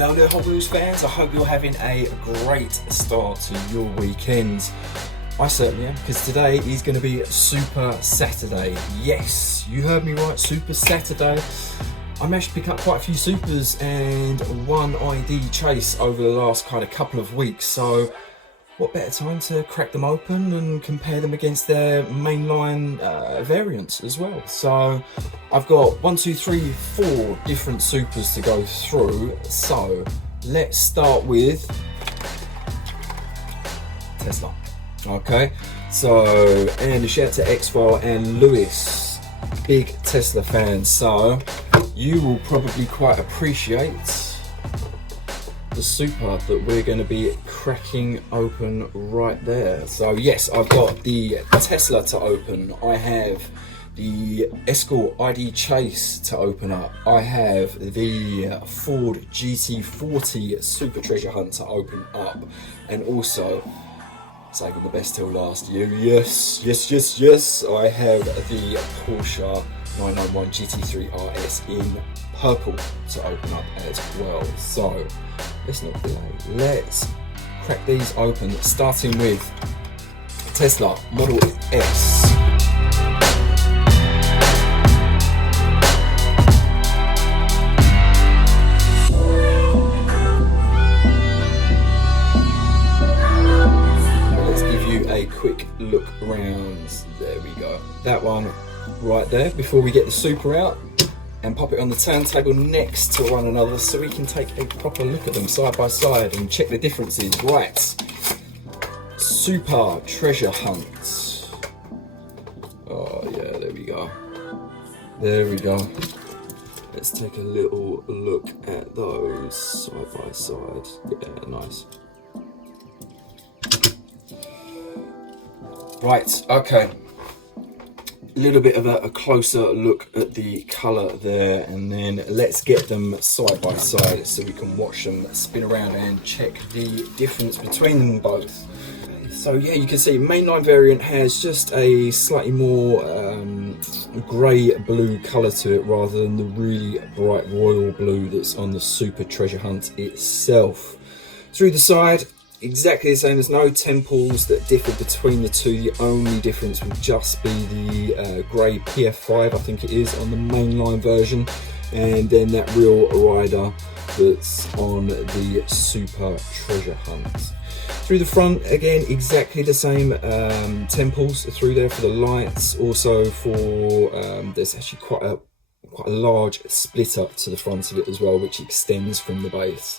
Hello there Hot Wheels fans, I hope you're having a great start to your weekend. I certainly am, because today is going to be Super Saturday. Yes, you heard me right, Super Saturday. I managed to pick up quite a few Supers and one ID chase over the last kind of couple of weeks, so what better time to crack them open and compare them against their mainline variants as well. So I've got 4 different Supers to go through. So let's start with Tesla. Okay, so, and a shout out to X-File and Lewis, big Tesla fans. So you will probably quite appreciate the Super that we're going to be cracking open right there. So yes, I've got the Tesla to open, I have the Escort ID Chase to open up, I have the Ford GT40 Super Treasure Hunt to open up, and also, saving the best till last, yes, I have the Porsche 991 GT3 RS in purple to open up as well. So let's not delay, let's crack these open, starting with Tesla Model S. Let's give you a quick look around. There we go, that one right there, before we get the Super out and pop it on the turntable next to one another so we can take a proper look at them side by side and check the differences. Right, Super Treasure Hunt. Oh yeah, there we go. There we go. Let's take a little look at those side by side. Yeah, nice. Right, okay. A little bit of a closer look at the colour there, and then let's get them side by side so we can watch them spin around and check the difference between them both. So yeah, you can see mainline variant has just a slightly more grey blue colour to it rather than the really bright royal blue that's on the Super Treasure Hunt itself. Through the side, exactly the same. There's no temples that differ between the two. The only difference would just be the grey PF5, I think it is, on the mainline version, and then that real rider that's on the Super Treasure Hunt. Through the front, again, exactly the same temples through there for the lights. Also for there's actually quite a large split up to the front of it as well, which extends from the base.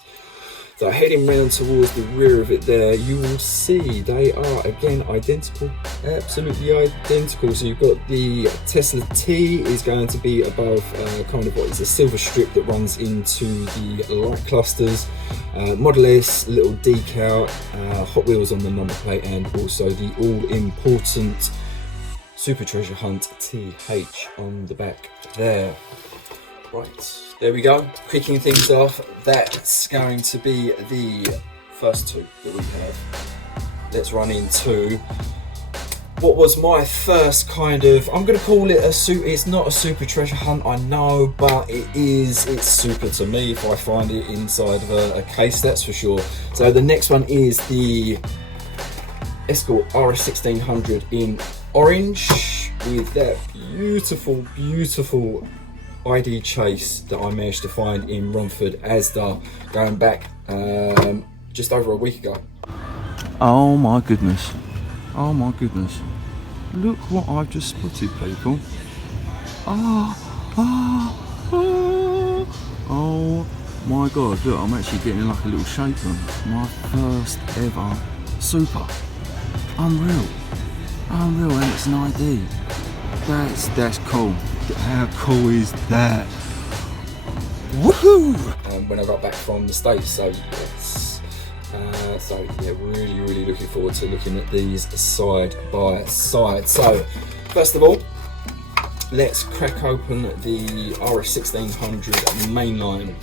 So heading round towards the rear of it there, you will see they are again identical, absolutely identical. So you've got the Tesla T is going to be above kind of what is a silver strip that runs into the light clusters. Model S, little decal, Hot Wheels on the number plate, and also the all-important Super Treasure Hunt TH on the back there. Right, there we go, kicking things off. That's going to be the first two that we have. Let's run into what was my first kind of, I'm going to call it a super, it's not a Super Treasure Hunt, I know, but it's super to me if I find it inside of a case, that's for sure. So the next one is the Escort RS 1600 in orange with that beautiful ID chase that I managed to find in Romford Asda, going back just over a week ago. Oh my goodness, oh my goodness, look what I've just spotted, people. Oh my god, look, I'm actually getting like a little shake on. My first ever Super. Unreal, and it's an ID. That's cool. How cool is that? Woohoo! When I got back from the States, so yes. So yeah, really looking forward to looking at these side by side. So first of all, let's crack open the RS 1600 mainline.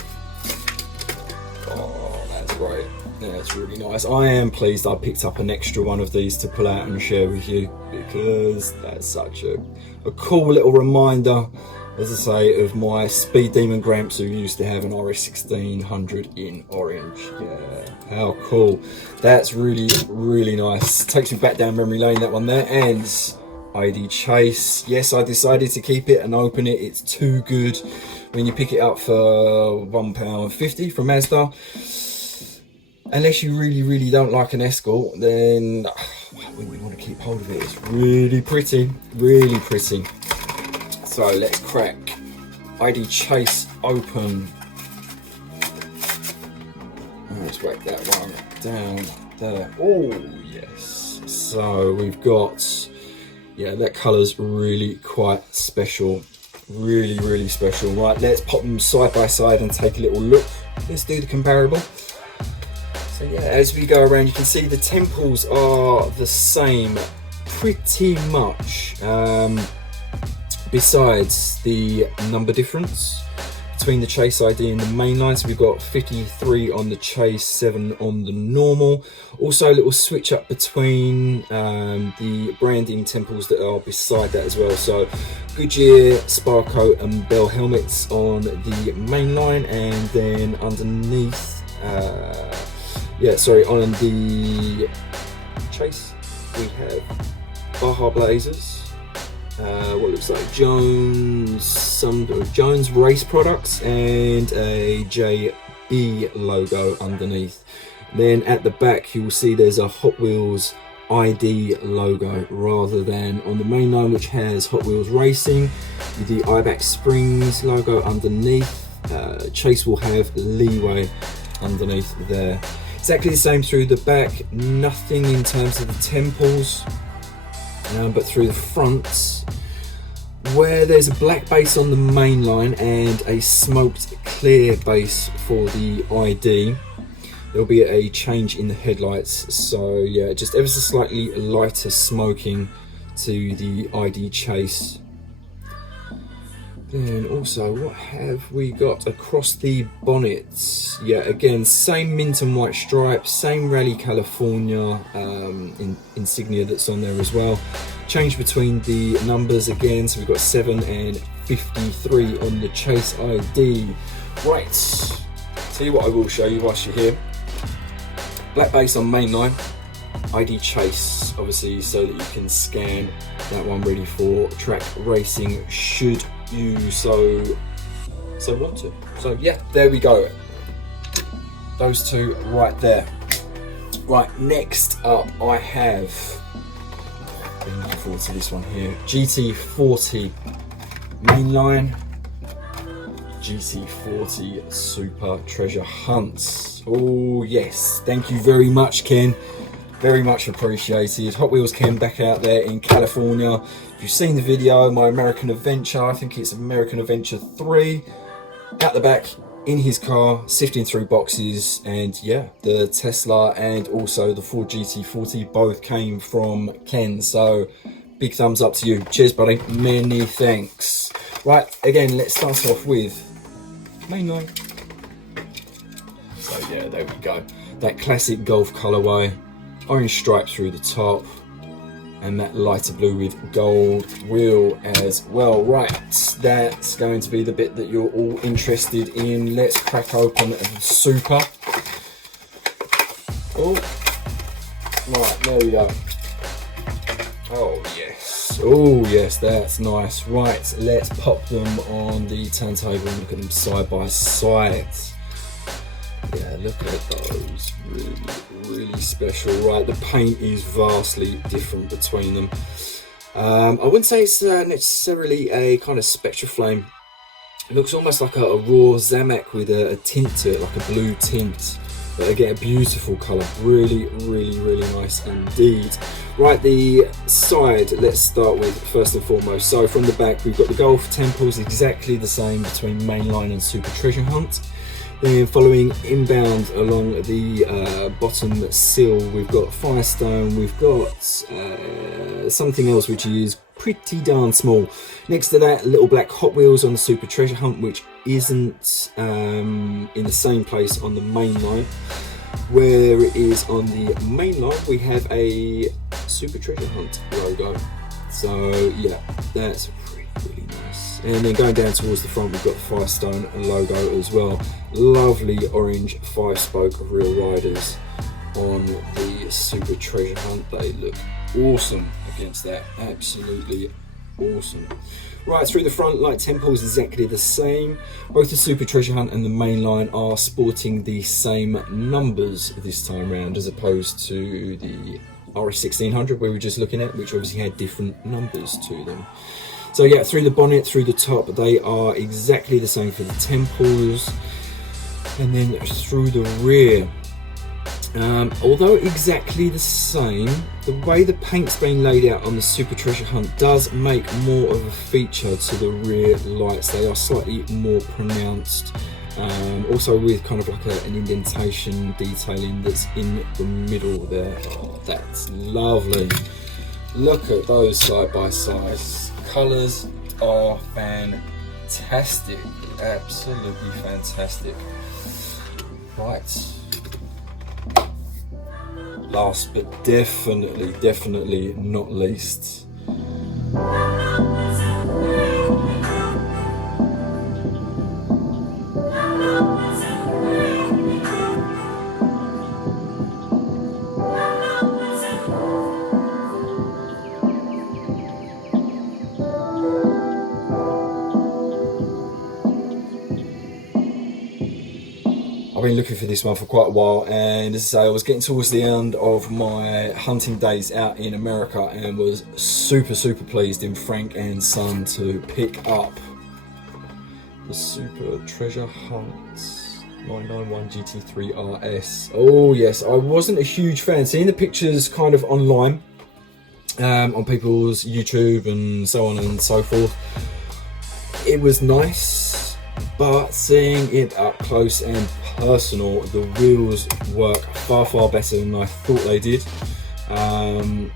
Oh, that's great. Yeah, it's really nice. I am pleased I picked up an extra one of these to pull out and share with you, because that's such a cool little reminder as I say, of my Speed Demon Gramps who used to have an RS 1600 in orange. Yeah, how cool. That's really, really nice. Takes me back down memory lane, that one there. And ID Chase. Yes, I decided to keep it and open it. It's too good when you pick it up for £1.50 from Mazda. Unless you really, really don't like an Escort, then we want to keep hold of it. It's really pretty, really pretty. So let's crack ID Chase open. Let's whack that one down there. Oh yes. So we've got, yeah, that colour's really quite special. Really, really special. Right, let's pop them side by side and take a little look. Let's do the comparable. So yeah, as we go around, you can see the temples are the same pretty much, besides the number difference between the Chase ID and the mainline. So we've got 53 on the Chase, 7 on the normal. Also a little switch up between the branding temples that are beside that as well. So Goodyear, Sparco and Bell helmets on the mainline, and then underneath, on the Chase we have Baja Blazers, what looks like Jones Race Products, and a JB logo underneath. Then at the back you will see there's a Hot Wheels ID logo rather than on the main line, which has Hot Wheels Racing with the IBAC Springs logo underneath. Chase will have Leeway underneath there. Exactly the same through the back, nothing in terms of the temples, but through the front, where there's a black base on the main line and a smoked clear base for the ID, there'll be a change in the headlights. So yeah, just ever so slightly lighter smoking to the ID Chase. Then also, what have we got across the bonnets? Yeah, again, same mint and white stripes, same Rally California insignia that's on there as well. Change between the numbers again, so we've got 7 and 53 on the Chase ID. Right, tell you what I will show you whilst you're here. Black base on mainline, ID Chase, obviously, so that you can scan that one ready for track racing should you so want to. So yeah, there we go, those two right there. Right, next up I have, been looking forward to this one here, GT40 mainline, GT40 Super Treasure Hunt. Oh yes, thank you very much, Ken. Very much appreciated. Hot Wheels Ken back out there in California. If you've seen the video, my American Adventure, I think it's American Adventure 3, out the back in his car, sifting through boxes, and yeah, the Tesla and also the Ford GT40 both came from Ken. So big thumbs up to you. Cheers, buddy. Many thanks. Right, again, let's start off with mainline. So yeah, there we go. That classic Golf colorway. Orange stripe through the top, and that lighter blue with gold wheel as well. Right, that's going to be the bit that you're all interested in. Let's crack open the Super. Oh, right, there we go. Oh yes, oh yes, that's nice. Right, let's pop them on the turntable and look at them side by side. Yeah, look at those, really special. Right, the paint is vastly different between them. I wouldn't say it's necessarily a kind of Spectra Flame. It looks almost like a raw Zamak with a tint to it, like a blue tint. But again, a beautiful colour, really nice indeed. Right, the side, let's start with first and foremost. So from the back, we've got the Golf temples, exactly the same between mainline and Super Treasure Hunt. Then following inbound along the bottom sill, we've got Firestone, we've got something else which is pretty darn small. Next to that, little black Hot Wheels on the Super Treasure Hunt, which isn't in the same place on the main line. Where it is on the main line, we have a Super Treasure Hunt logo. So yeah, that's really nice. nice. And then going down towards the front, we've got the Firestone logo as well. Lovely orange 5-spoke real riders on the Super Treasure Hunt. They look awesome against that, absolutely awesome. Right, through the front, light tempo is exactly the same. Both the Super Treasure Hunt and the mainline are sporting the same numbers this time round, as opposed to the RS 1600 we were just looking at, which obviously had different numbers to them. So yeah, through the bonnet, through the top, they are exactly the same for the temples. And then through the rear, although exactly the same, the way the paint's been laid out on the Super Treasure Hunt does make more of a feature to the rear lights. They are slightly more pronounced, also with kind of like an indentation detailing that's in the middle there. Oh, that's lovely. Look at those side by sides. Colours are fantastic, absolutely fantastic. Right. Last but definitely not least, I've been looking for this one for quite a while, and as I say, I was getting towards the end of my hunting days out in America and was super pleased in Frank and Son to pick up the Super Treasure Hunt 991 GT3 RS. Oh yes, I wasn't a huge fan. Seeing the pictures kind of online, on people's YouTube and so on and so forth, it was nice, but seeing it up close and personal, the wheels work far better than I thought they did, and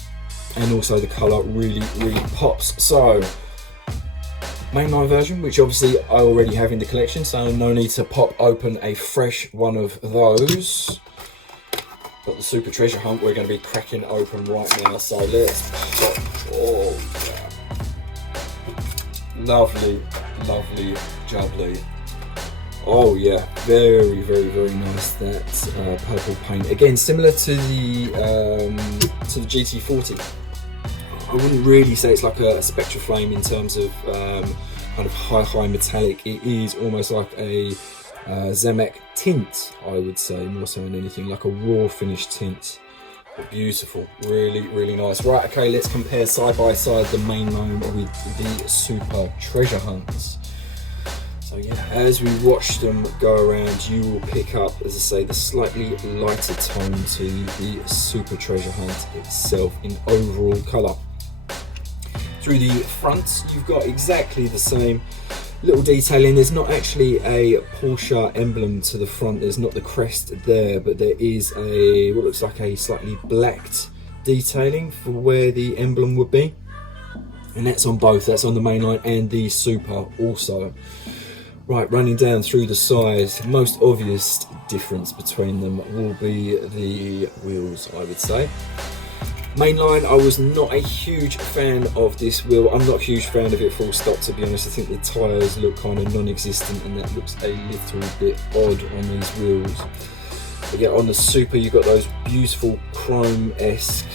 also the colour really pops. So mainline version, which obviously I already have in the collection, so no need to pop open a fresh one of those. But the Super Treasure Hunt we're going to be cracking open right now, so let's pop. Oh yeah, lovely jubbly. Oh yeah, very nice. That purple paint, again similar to the GT40. I wouldn't really say it's like a spectra flame in terms of kind of high metallic. It is almost like a Zemek tint, I would say, more so than anything, like a raw finish tint. But beautiful, really nice. Right, okay, let's compare side by side the mainline with the Super Treasure Hunts. So yeah, as we watch them go around, you will pick up, as I say, the slightly lighter tone to the Super Treasure Hunt itself in overall colour. Through the front, you've got exactly the same little detailing. There's not actually a Porsche emblem to the front. There's not the crest there, but there is a what looks like a slightly blacked detailing for where the emblem would be, and that's on both. That's on the mainline and the Super also. Right, running down through the sides, most obvious difference between them will be the wheels, I would say. Mainline, I was not a huge fan of this wheel. I'm not a huge fan of it full stop, to be honest. I think the tyres look kind of non-existent and that looks a little bit odd on these wheels. But yeah, on the Super you've got those beautiful chrome-esque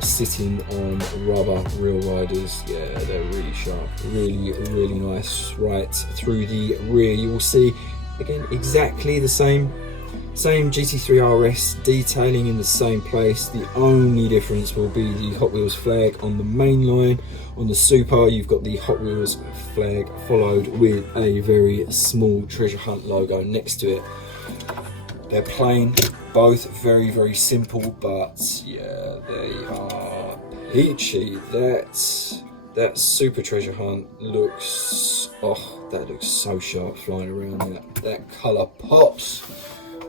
sitting on rubber real riders. Yeah, they're really sharp, really nice. Right, through the rear you will see, again, exactly the same GT3 RS detailing in the same place. The only difference will be the Hot Wheels flag on the main line. On the Super you've got the Hot Wheels flag followed with a very small Treasure Hunt logo next to it. They're plain, both very simple, but yeah, they are peachy. That Super Treasure Hunt looks, oh, that looks so sharp flying around. That colour pops.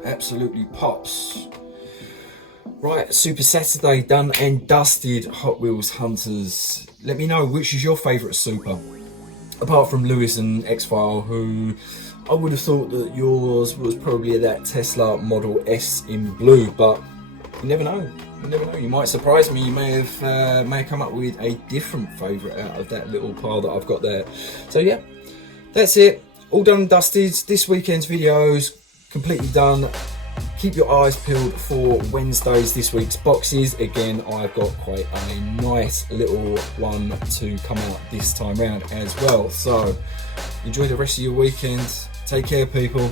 Absolutely pops. Right, Super Saturday done and dusted, Hot Wheels hunters. Let me know which is your favourite Super, apart from Lewis and X-File, who I would have thought that yours was probably that Tesla Model S in blue, but you never know. You never know. You might surprise me. You may have come up with a different favourite out of that little pile that I've got there. So yeah, that's it. All done and dusted. This weekend's videos completely done. Keep your eyes peeled for Wednesday's this week's boxes. Again, I've got quite a nice little one to come out this time round as well. So enjoy the rest of your weekend. Take care, people.